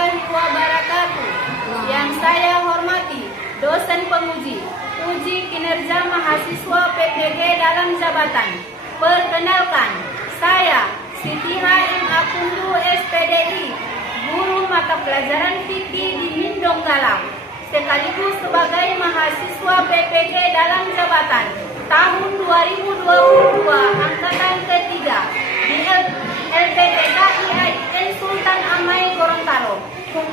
warahmatullahi wabarakatuh. Yang saya hormati dosen penguji, uji kinerja mahasiswa PPG dalam jabatan. Perkenalkan, saya Siti Haim Akundu SPDI, guru mata pelajaran fikih di Mindonggala, sekaligus sebagai mahasiswa PPG dalam jabatan tahun 2022 angkatan ketiga di LPTK IAIN Sultan Amai Gorontalo.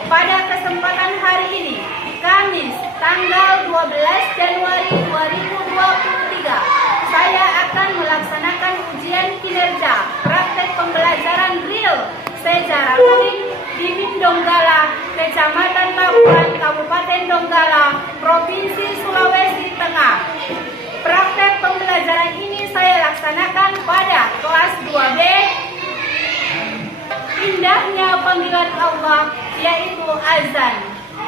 Pada kesempatan hari ini, Kamis tanggal 12 Januari 2023, saya akan melaksanakan ujian kinerja praktek pembelajaran real sejarah kuning di Mindonggala, Kecamatan Baburan, Kabupaten Donggala, Provinsi Sulawesi Tengah. Praktek pembelajaran ini saya laksanakan pada kelas 2B. Indahnya panggilan Allah, yaitu azan.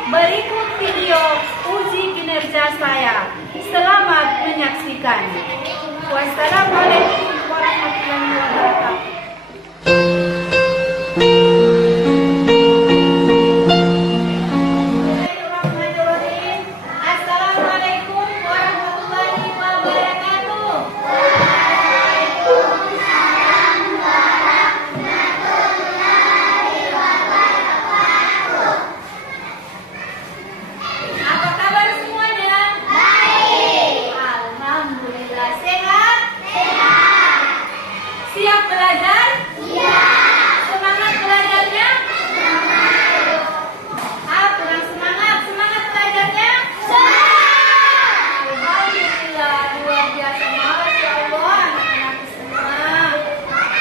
Berikut video uji kinerja saya. Selamat menyaksikan. Wassalamualaikum warahmatullahi wabarakatuh. Assalamualaikum warahmatullahi wabarakatuh. Apa kabar semuanya? Baik. Alhamdulillah. Sehat? Sehat. Siap belajar? Siap. Semangat belajarnya? Semangat. Kurang semangat. Semangat belajarnya? Semangat. Alhamdulillah, luar biasa. Masya Allah, anak-anak semua.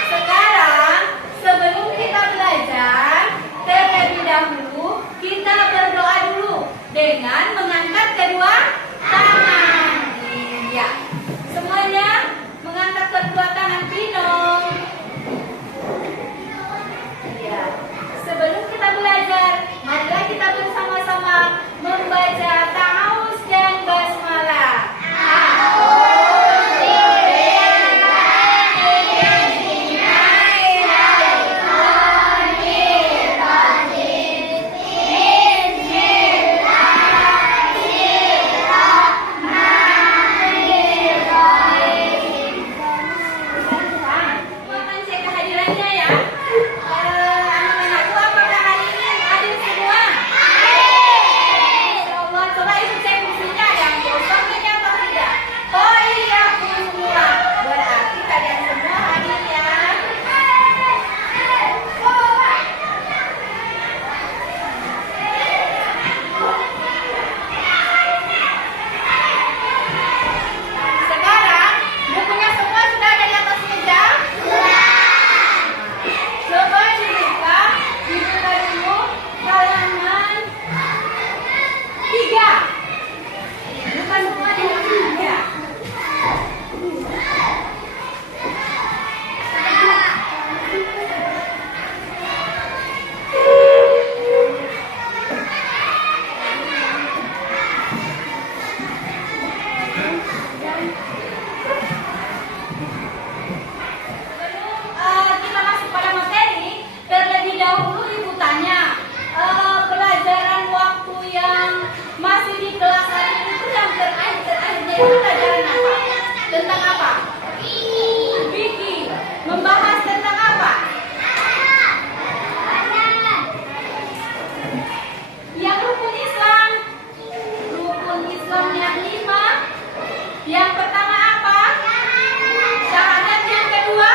Sekarang, sebelum kita belajar, terlebih dahulu kita berdoa dulu dengan mengangkat kedua tangan. Iya. Semuanya mengangkat kedua tangan, Pinong. Iya. Sebelum kita belajar, marilah kita bersama-sama membaca ta'awuz dan basmalah. Buatkan cek kehadirannya ya. Anak-anakku, apakah hari ini hadir semua? Insya Allah, coba ibu cek kursinya ada yang kosong ini atau tidak. Oh iya, semua. Berarti kalian semua hadir ya. Sekarang bukunya semua sudah ada di atas meja? Coba dibuka dulu halaman 3. Bukan semua di halaman 3. Sebelum kita masuk pada materi, terlebih dahulu ibu tanya, pelajaran waktu yang masih di kelas hari ini itu yang terakhirnya itu pelajaran apa? Tentang apa? Fikih. Membahas tentang apa? Yang rukun Islam. Rukun Islam yang 5. Yang pertama apa? Syahadat. Yang kedua?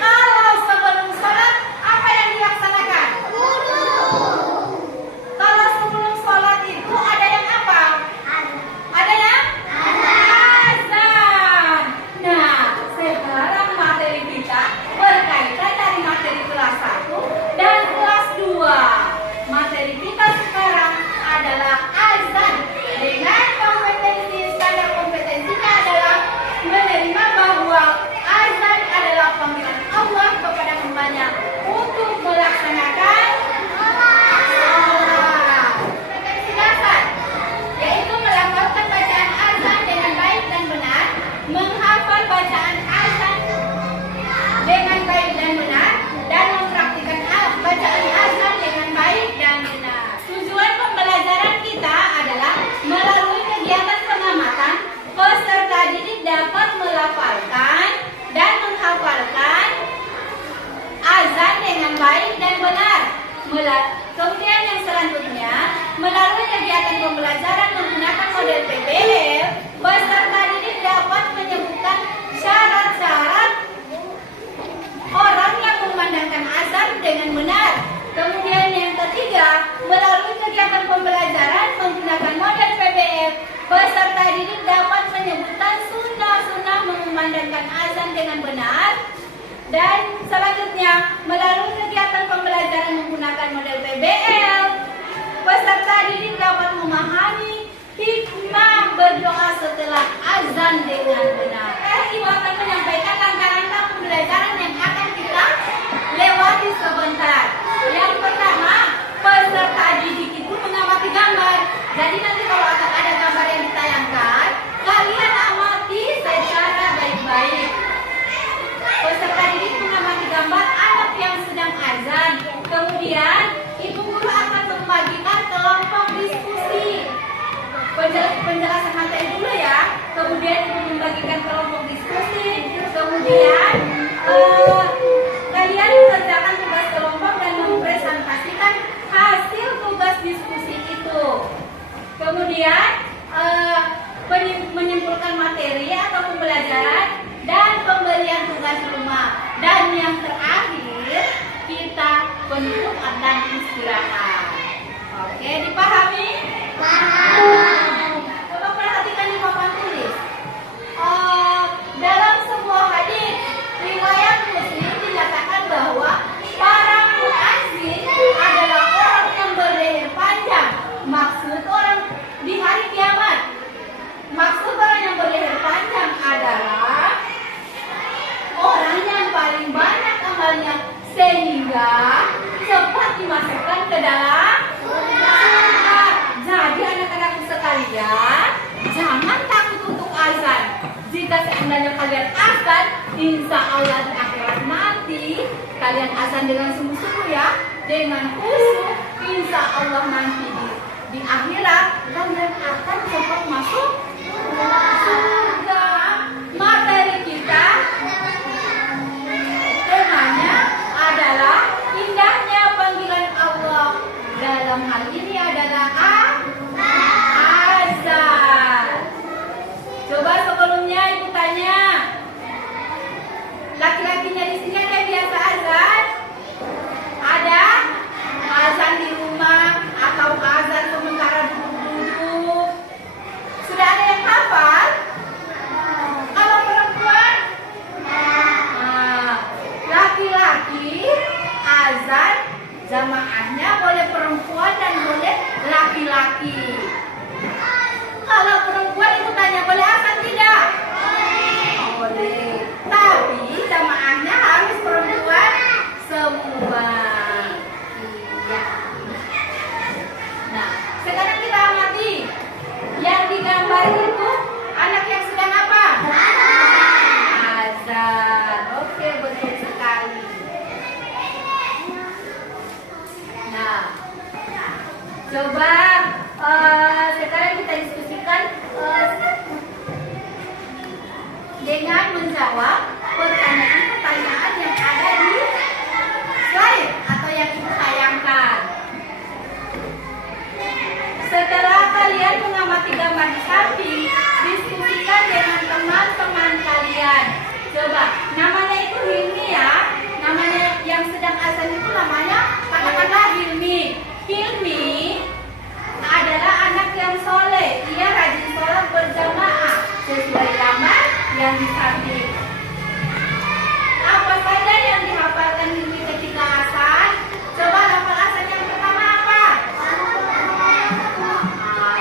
Kalau sebelum sholat, apa yang dilaksanakan? Kalau sebelum sholat itu ada yang apa? Ada yang? Azan. Nah, sekarang materi kita berkaitan dari materi kelas 1 dan kelas 2. Kemudian yang selanjutnya, melalui kegiatan pembelajaran menggunakan model PBL, peserta didik dapat menyebutkan syarat-syarat orang yang memandangkan azan dengan benar. Kemudian yang ketiga, melalui kegiatan pembelajaran menggunakan model PBL, peserta didik dapat menyebutkan sunnah-sunnah memandangkan azan dengan benar. Dan selanjutnya, melalui kegiatan pembelajaran menggunakan model PBL, peserta didik dapat memahami hikmah berdoa setelah azan dengan benar. Ibu akan menyampaikan langkah-langkah pembelajaran yang akan kita lewati sebentar. Yang pertama, peserta didik itu mengamati gambar. Jadi nanti kalau akan ada gambar yang ditayangkan, kalian amati secara baik-baik. Peserta didik mengamati gambar anak yang sedang azan. Kemudian, ibu guru akan membagikan kelompok diskusi. Penjelasan materi dulu ya. Kemudian ibu membagikan kelompok diskusi. Kemudian kalian mengerjakan tugas kelompok dan mempresentasikan hasil tugas diskusi itu. Kemudian menyimpulkan materi atau pembelajaran dan pemberian tugas rumah. Dan yang terakhir, kita penutupan dan istirahat. Oke, dipahami? Paham. Coba perhatikan di papan tulis. Dalam sebuah hadis riwayat Muslim dinyatakan bahwa para muazzin adalah orang yang berleher panjang. Maksud orang di hari kiamat. Maksud orang yang berleher panjang adalah orang yang paling banyak amalnya sehingga cepat dimasukkan ke dalam surga. Jadi anak-anakku sekalian, jangan takut untuk azan. Jika seandainya kalian azan, insya Allah di akhirat nanti kalian azan dengan sungguh-sungguh ya, dengan khusyuk, insya Allah nanti di akhirat kalian akan cepat masuk surga. Materi kita temanya adalah indahnya panggilan Allah. Dalam hal ini adalah azan. Coba sebelumnya ibu tanya, laki-lakinya di sini ada yang biasa azan? Ada? Azan di rumah atau azan sementara duduk-duduk? Sudah ada yang hafal? Kalau perempuan? Laki-laki azan jamaahnya boleh perempuan dan boleh laki-laki. Kalau perempuan ibu tanya boleh azan tidak? Boleh. Tapi jamaahnya harus perempuan semua. Iya. Nah, sekarang kita amati. Yang digambar itu anak yang sedang apa? Azan. Oke, betul sekali. Nah, coba sekarang kita diskusikan dengan menjawab pertanyaan-pertanyaan yang ada di slide atau yang ibu tayangkan. Setelah kalian mengamati gambar di samping, diskusikan dengan teman-teman kalian. Coba, namanya itu Hilmi ya. Namanya yang sedang azan itu namanya katakanlah Hilmi. Hilmi adalah anak yang soleh. Ia rajin sholat berjamaah sesuai gambar yang di samping. Apa saja yang dihafalkan Hilmi ketika azan? Coba hafal azan yang pertama apa?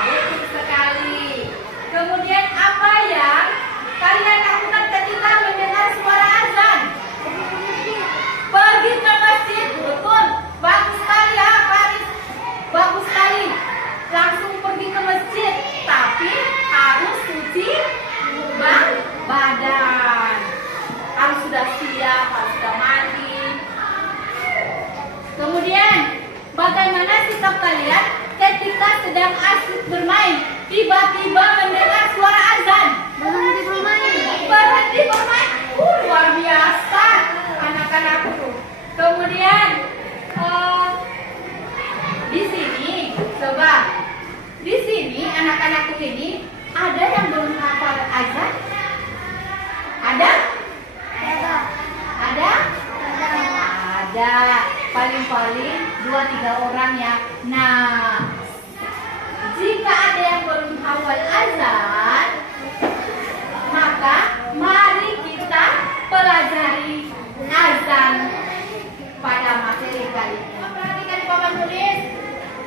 Betul sekali. Kemudian apa yang kalian lakukan ketika mendengar suara azan? Pergi ke masjid. Betul. Bagus sekali ya, Faris. Bagus sekali. Langsung pergi ke masjid. Tapi harus cuci badan. Harus sudah siap, harus sudah mandi. Kemudian, bagaimana sikap kalian ketika sedang asik bermain? Tiba-tiba mendengar suara azan. Berhenti bermain. Berhenti bermain. Luar biasa anak-anakku. Kemudian anak-anakku ini ada yang belum hafal azan? Ada? Ada? Ada. Paling-paling 2-3 orang ya. Nah, jika ada yang belum hafal azan, maka mari kita pelajari azan pada materi kali ini. Perhatikan papan tulis.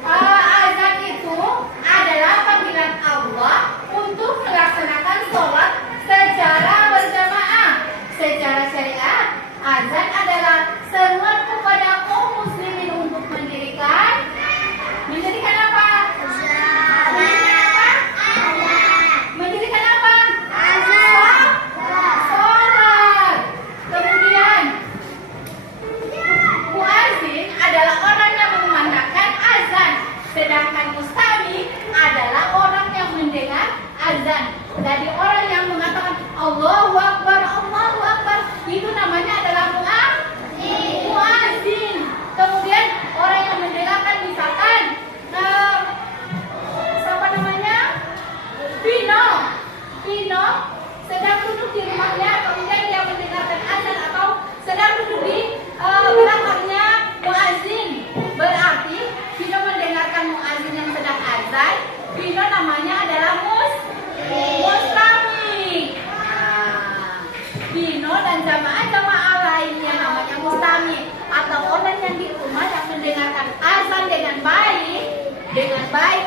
Azan itu adalah panggilan Allah untuk melaksanakan sholat secara berjamaah. Secara syariat, azan adalah seruan kepada kaum muslimin untuk mendirikan apa? Mendirikan apa? Sholat. Kemudian muazin adalah orang yang mengumandangkan azan, sedangkan mustami adalah orang yang mendengar azan. Jadi orang yang mengatakan Allahu Akbar, Allahu Akbar, itu namanya adalah muazin. Kemudian orang yang mendengarkan misalkan siapa namanya? Pino sedang duduk di rumahnya, kemudian dia mendengarkan azan atau sedang duduk di belakangnya muazin. Berarti Pino mendengarkan muazin yang sedang azan. Pino namanya adalah mustami. Pino dan jamaah lainnya namanya mustami, atau orang yang di rumah yang mendengarkan azan dengan baik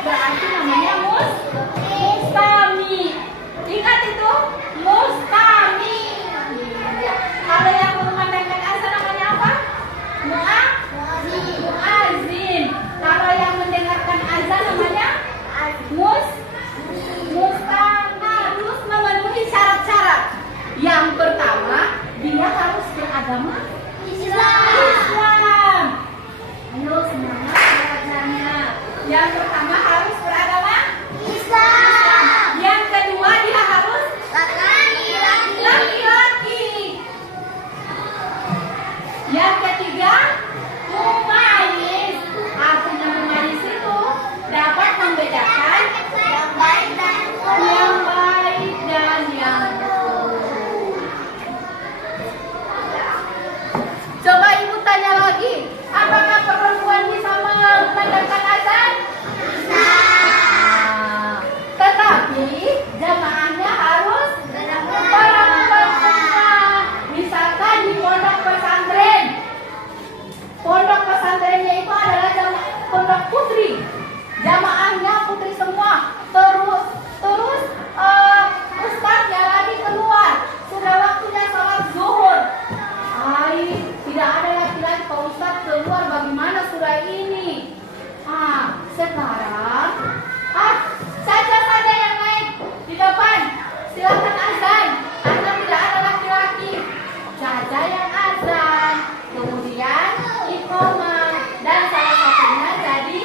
berarti namanya mustami. Ingat itu, mustami. Kalau yang mengumandangkan azan namanya apa? Muazin. Kalau yang mendengarkan azan namanya mustami. Harus memenuhi syarat-syarat. Yang pertama, dia harus beragama Islam. Ayo semangat belajarnya. Yang pertama harus beragama Islam. Yang kedua dia harus laki-laki. Yang ketiga mumayyiz. Artinya mumayyiz itu dapat membedakan yang baik dan yang buruk. Coba ibu tanya lagi, apakah perempuan bisa mengumandangkan azan? Tetapi jamaahnya harus perempuan semua. Misalkan di pondok pesantren. Pondok pesantrennya itu adalah pondok putri. Jamaahnya putri semua. Terus ustaznya lagi keluar. Sudah waktunya sholat zuhur. Tidak ada laki-laki, Pak Ustaz keluar, bagaimana surah ini? Sekarang saja yang naik di depan, silakan azan. Karena tidak ada laki-laki, saja yang azan. Kemudian iqamah dan salah satunya jadi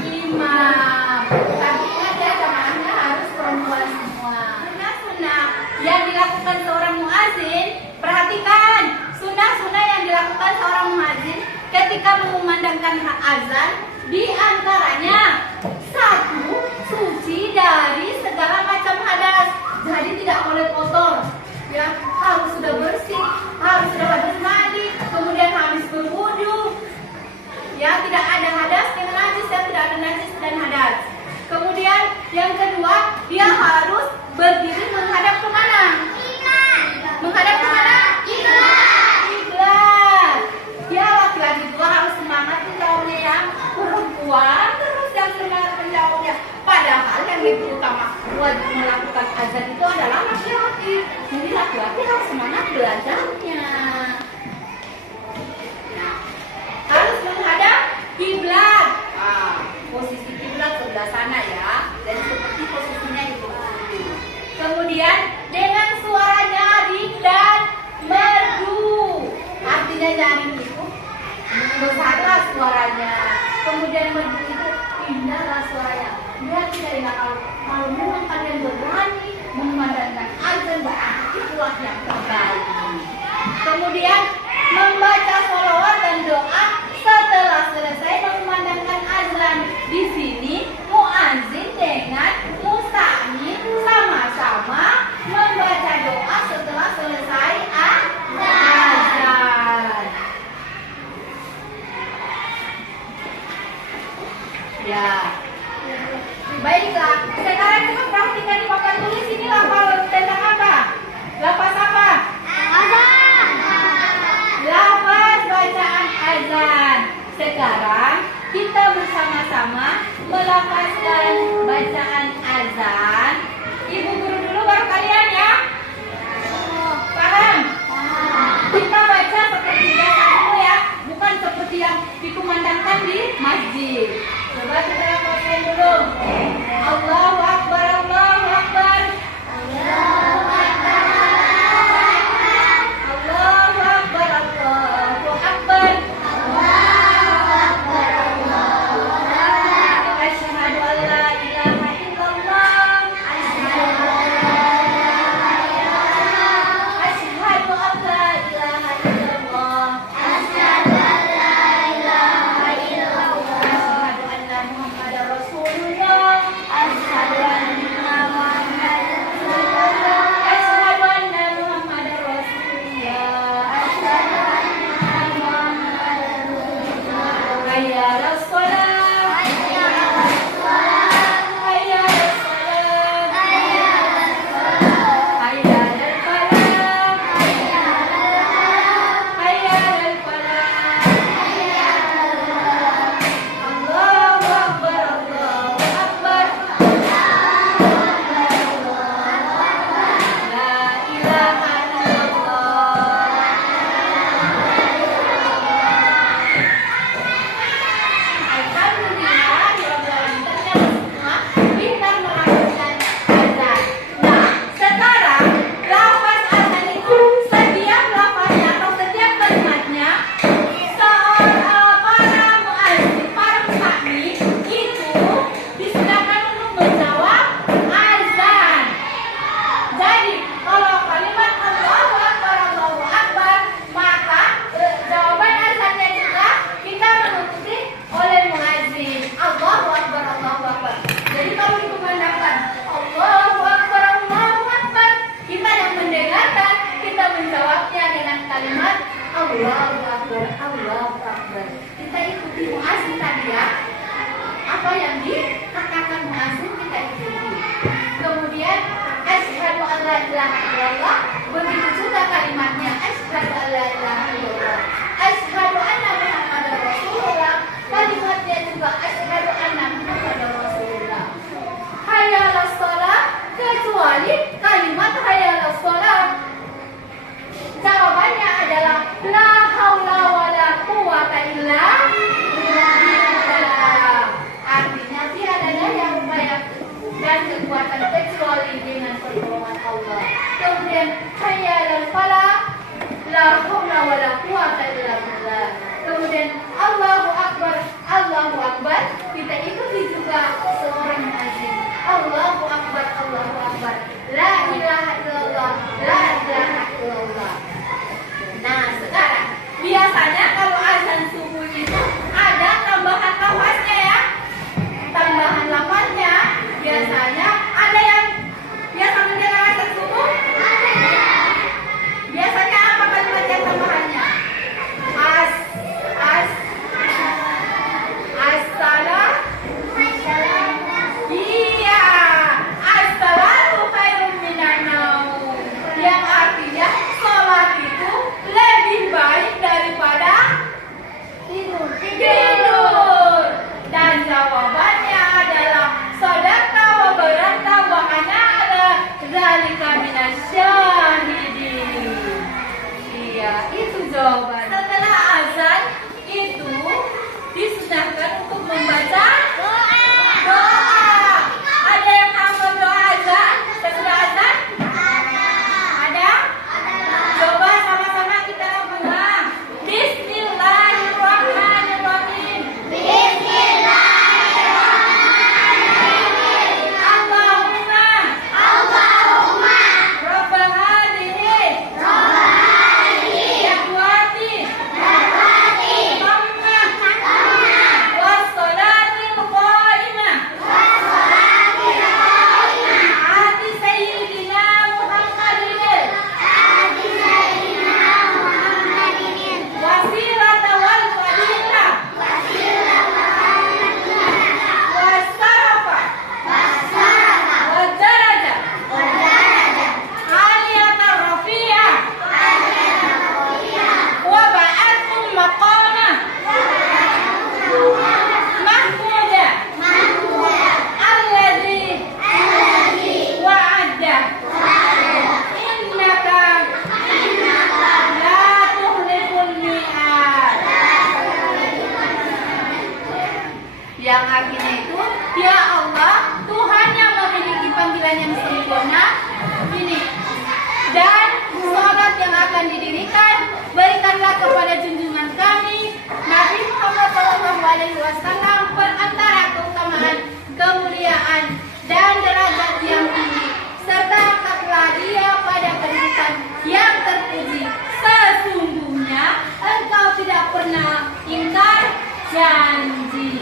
imam. Tapi ingat ya, jamaahnya harus perempuan semua. Sunnah yang dilakukan seorang muazin, perhatikan sunnah yang dilakukan seorang muazin ketika mengumandangkan azan, di antaranya 1, suci dari segala macam hadas. Jadi tidak boleh kotor, ya, harus sudah bersih, harus sudah habis mandi, kemudian habis berwudu, ya, tidak ada hadas dengan najis dan tidak ada najis dan hadas. Kemudian yang kedua, dia harus berdiri menghadap kemana? Menghadap kemana? Kiblat. Ya, laki-laki itu harus semangat menjawabnya, ya. Perempuan terus yang semangat menjawabnya. Padahal yang lebih utama wajib melakukan azan itu adalah laki-laki. Jadi laki-laki harus semangat belajarnya. Harus menghadap kiblat. Posisi kiblat sebelah sana, ya. Dan seperti posisinya itu. Kemudian dengan suara nyaring dan merdu. Artinya nyaring itu besarlah suaranya. Kemudian merdu itu indahlah suaranya. Dia tidak ingat kalau memang kalian berani mengumandangkan azan, berarti itulah yang terbaik. Kemudian membaca sholawat dan doa setelah selesai mengumandangkan azan. Di sini muazin Ya. Baiklah, sekarang kita perhatikan di papan tulis ini lafaz tentang apa? Lafaz apa? Azan. Lafaz bacaan azan. Sekarang kita bersama-sama melafazkan bacaan azan. Ibu guru dulu baru kalian ya. Paham? Kita baca seperti biasa dulu ya, bukan seperti yang dikumandangkan di masjid. Coba kita lafazkan dulu. Allahu Akbar, Allahu Akbar. Allahu Akbar, Allahu Akbar, Allahu Akbar. Asyhadu an la ilaha illallah. Asyhadu an la ilaha illallah. Asyhadu anna Muhammadar Rasulullah. Asyhadu anna Muhammadar Rasulullah. Hayya 'alas shalah. Hayya 'alas falah. Hayya 'alal falah. Hayya 'alal falah. Allahu Akbar, Allahu Akbar. La ilaha illallah. Alhamdulillah, ternyata semua pintar melakukan azan. Nah, sekarang lafaz azan itu setiap lafaznya atau setiap kalimatnya para muadzin, para mustakmir itu disilakan untuk menjawab azan. Jadi kalau kalimat Allahu Akbar, Allahu Akbar, maka jawaban azannya juga kita mengikuti oleh muadzin. Allahu Akbar, Allahu Akbar. Jadi kalau dikumandangkan Allahu Akbar, Allahu Akbar, kita yang mendengarkan, kita menjawabnya dengan kalimat Allahu Akbar, Allahu Akbar. Kita ikuti muadzin tadi ya. Apa yang dikatakan muadzin kita ikuti. Kemudian asyhadu an la ilaha illallah, begitu juga kalimatnya asyhadu an la ilaha illallah. Asyhadu anna Muhammadar Rasulullah, kalimatnya juga asyhadu anna Muhammadar Rasulullah. Hayya 'alas shalah, kecuali kalimat hayya 'alas shalah. Jawabannya adalah la haula wala quwwata illa billah. Artinya tiada daya upaya dan kekuatan kecuali dengan pertolongan Allah. Kemudian hayya Yang artinya itu, ya Allah, Tuhan yang memiliki panggilan yang sempurna. Gini. Dan sholat yang akan didirikan, berikanlah kepada junjungan kami Nabi Muhammad SAW perantara keutamaan, kemuliaan, dan derajat yang tinggi, serta angkatlah dia pada kedudukan yang terpuji. Sesungguhnya engkau tidak pernah ingkar janji.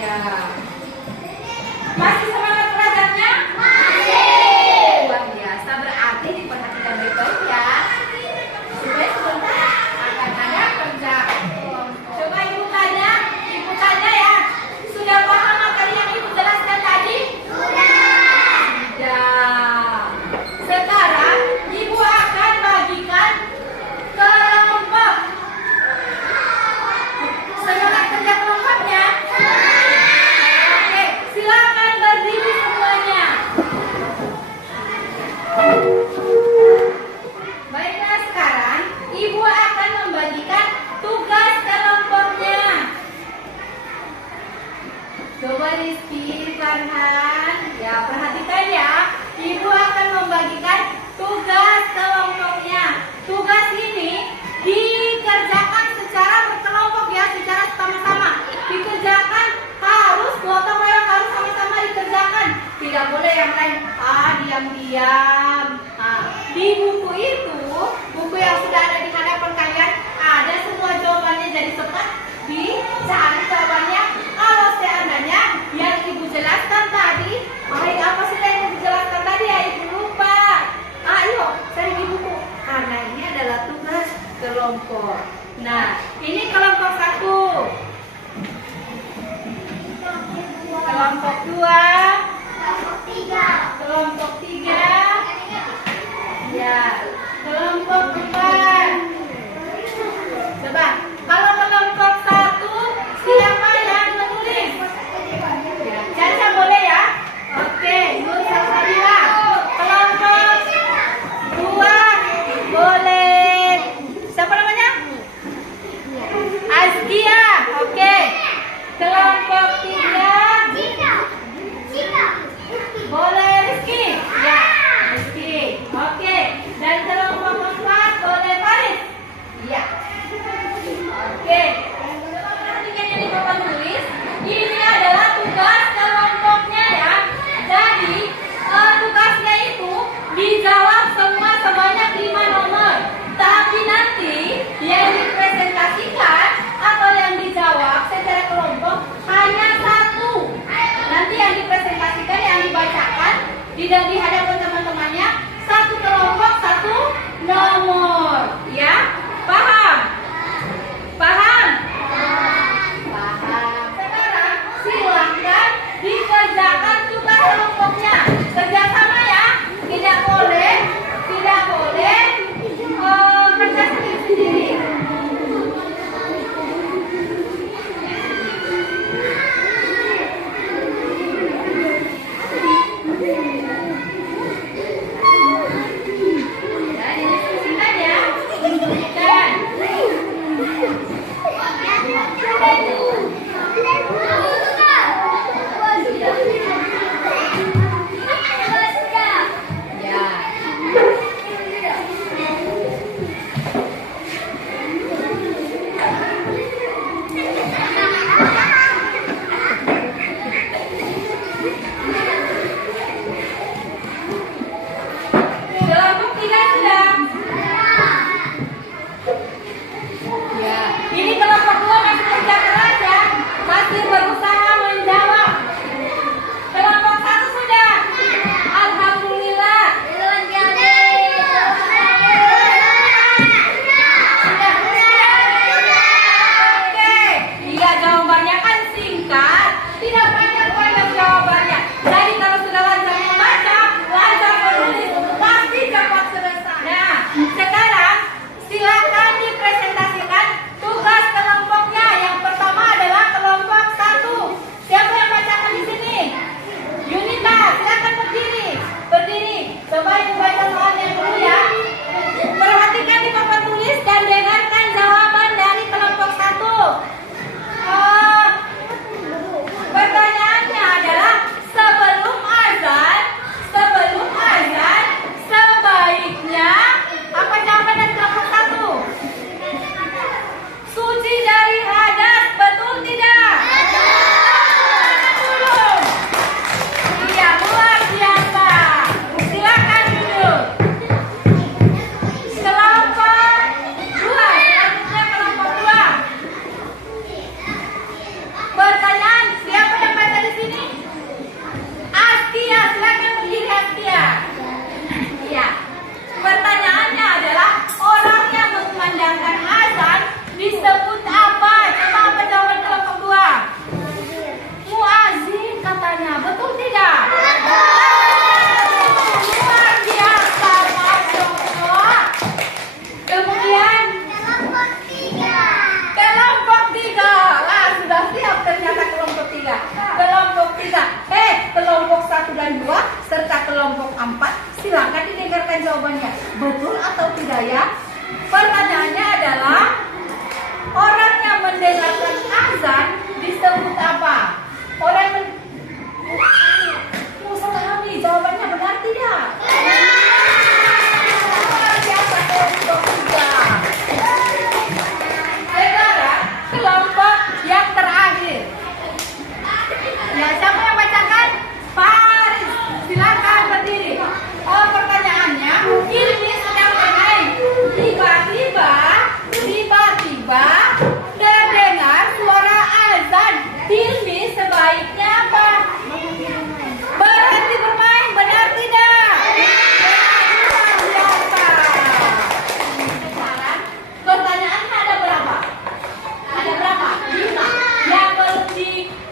Iya. Masih semangat belajarnya? Masih. Luar biasa, berarti diperhatikan baik-baik ya. Supaya sebentar akan ada kerja. Coba ibu tanya ya. Sudah paham materi yang ibu jelaskan tadi? Sudah. Sekarang ibu akan bagikan kelompok. Semangat kerja kelompoknya. Oke, silakan berdiri. disebut apa? Orang Musalami, jawabannya benar tidak? Luar biasa, untuk tiga. Sekarang kelompok yang terakhir. Ya, siapa yang bacakan? Faris, silakan berdiri. Oh, pertanyaannya, ini sedang bermain. Tiba-tiba terdengar suara azan. Hilmi sebaiknya apa? Berhenti bermain, benar tidak? Sekarang pertanyaannya ada berapa? Ada berapa? 5. Yang belum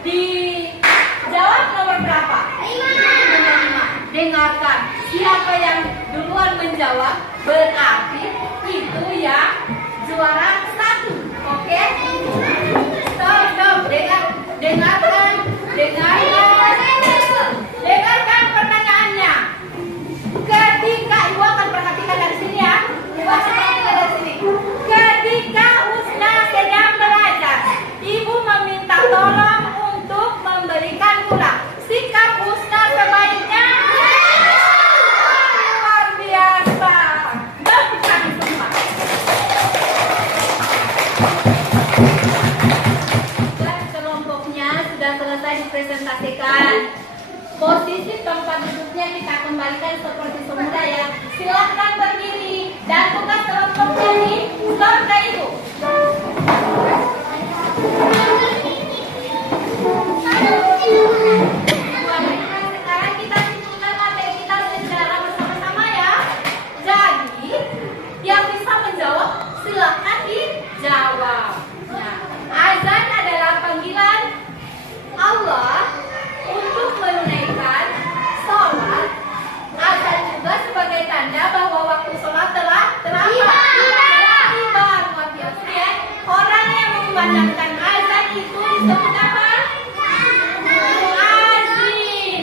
dijawab nomor berapa? Nomor 5. Dengarkan, siapa yang duluan menjawab berarti itu yang juara 1. Oke? Stop. Dengarkan pertanyaannya. Ketika Ibu akan perhatikan dari sini ya. Ibu akan perhatikan dari sini. Ketika Husna sedang belajar, Ibu meminta tolong untuk memberikan gula. Sikap Husna sebaiknya luar biasa. Tepuk tangan semua. Dan kelompoknya sudah selesai dipresentasikan. Posisi tempat duduknya kita kembalikan seperti semula ya. Silahkan berdiri dan buka kelompoknya di lantai itu. Sekarang kita simpulkan materi kita secara bersama-sama ya. Jadi yang bisa menjawab silahkan dijawab. Nah, azan adalah panggilan Allah untuk menunaikan sholat. Azan juga sebagai tanda bahwa waktu sholat telah tiba. Luar biasa ya. Orang yang memandangkan azan itu disebut apa? Muadzin.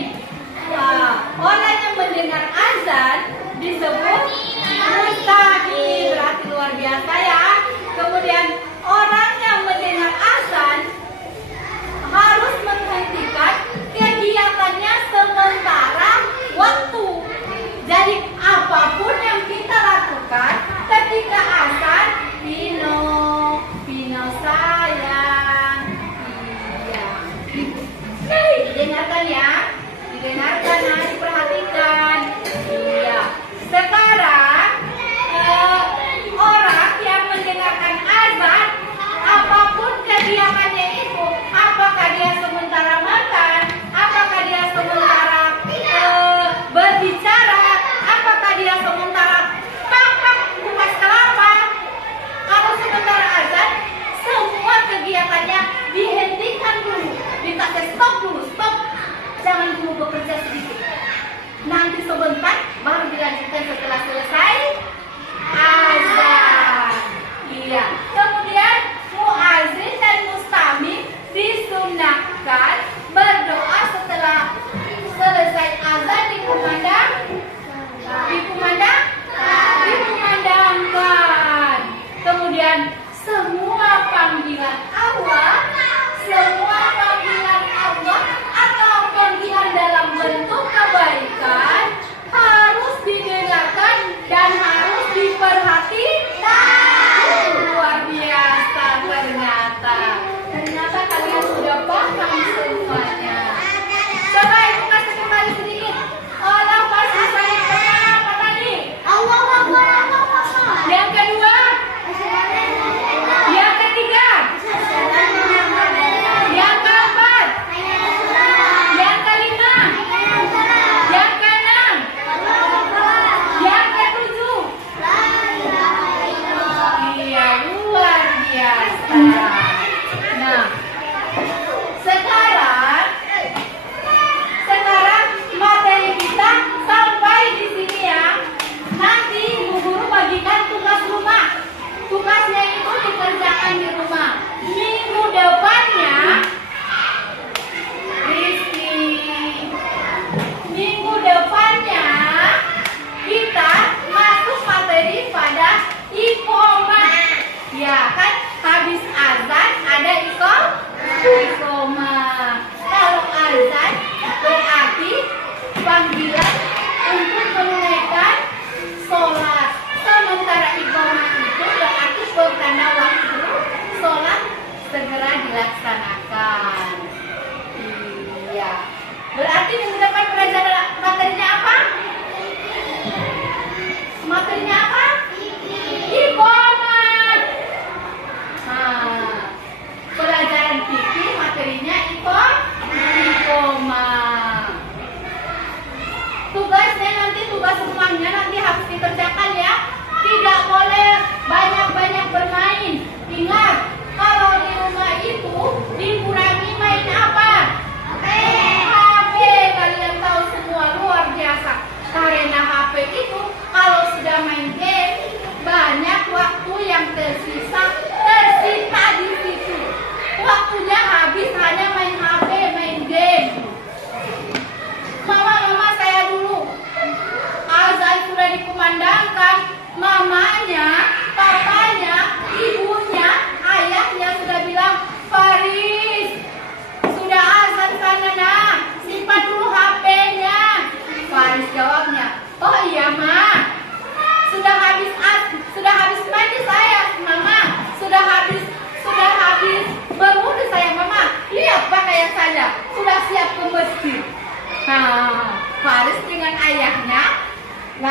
Wah, orang yang mendengar azan disebut mustaqim. Berarti luar biasa ya. Kemudian orang yang mendengar azan harus menghentikan kegiatannya sementara waktu. Jadi apapun yang kita lakukan ketika azan, Pino sayang, iya. Didengarkan ya, didengarkan, diperhatikan. Iya. Sekarang orang yang mendengarkan azan, apapun kegiatannya itu, apakah dia sementara makan, apakah dia sementara berbicara, apakah dia sementara kupas kelapa, kalau sementara azan, semua kegiatannya dihentikan dulu, dikasih stop dulu, stop, jangan dulu bekerja sedikit. Nanti sebentar baru dilanjutkan setelah selesai azan. Iya. Kemudian muazin dan mustamim disunahkan berdoa setelah selesai azan dikumandangkan. Kemudian semua panggilan Allah atau panggilan dalam bentuk kebaikan harus didengarkan dan harus diperhatikan. Luar biasa ternyata kalian sudah paham semua.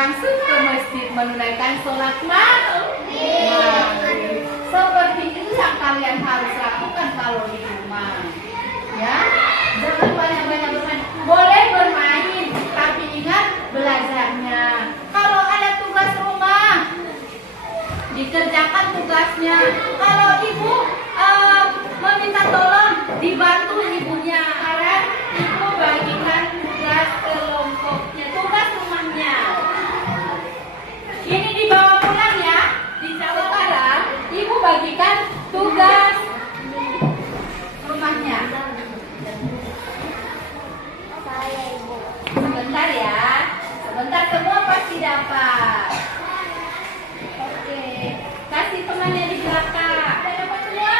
langsung ke masjid menunaikan sholat maghrib. Seperti itu yang kalian harus lakukan kalau di rumah. Ya, jangan banyak-banyak bermain. Boleh bermain, tapi ingat belajarnya. Kalau ada tugas rumah, dikerjakan tugasnya. Kalau ibu meminta tolong, dibantu ibunya. Karena ibu bagikan tugas kelompoknya, tugas rumahnya. Ini dibawa pulang ya. Di Jawa Barat, ibu bagikan tugas rumahnya. Sebentar ya, sebentar semua pasti dapat. Oke, kasih temannya di belakang. Sudah dapat semua?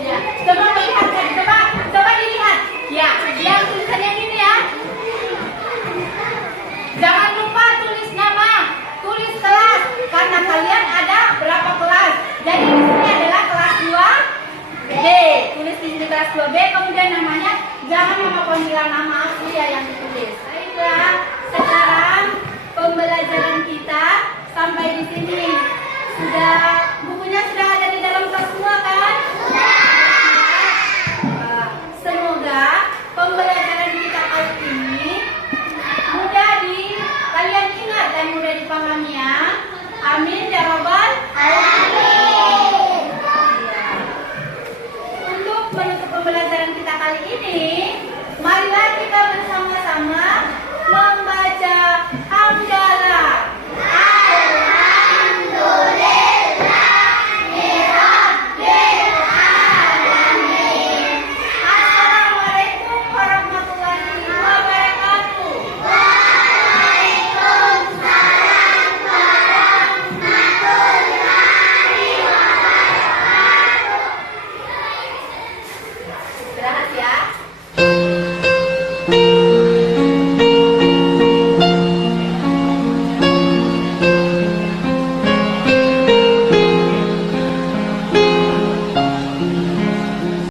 Ya, coba melihat kan, coba dilihat. Ya, yang tulisannya gini ya. Jangan lupa tulis nama, tulis kelas, karena kalian ada berapa kelas. Jadi di sini adalah kelas 2B. Tulis di sini kelas 2B, kemudian namanya jangan nama panggilan nama asli ya yang ditulis. Baiklah, sekarang pembelajaran kita sampai di sini sudah